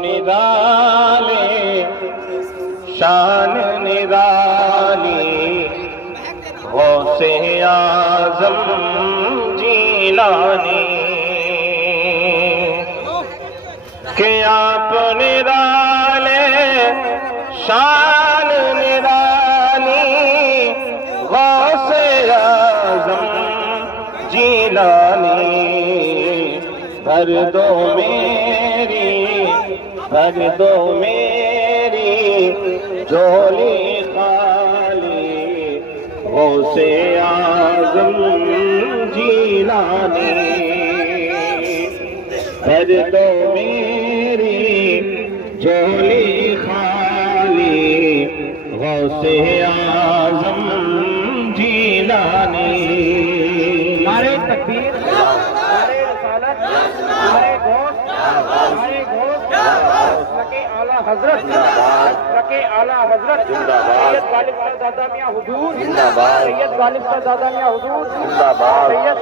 निराले शान निराली गौसे आज़म जीलानी कि आप निराले शान निराली गौसे आज़म जीलानी भर दो मेरी झोली खाली गौसे आज़म जीलानी भर दो मेरी झोली खाली गौसे आज़म जीलानी नारे तकबीर नारे रसालत नारे गोश्त रके आला हजरत रके आला हजरत सैयद गालिब साहब दादा मियां हुजूर जिंदाबाद सैयद गालिब साहब दादा मियां हुजूर जिंदाबाद सैयद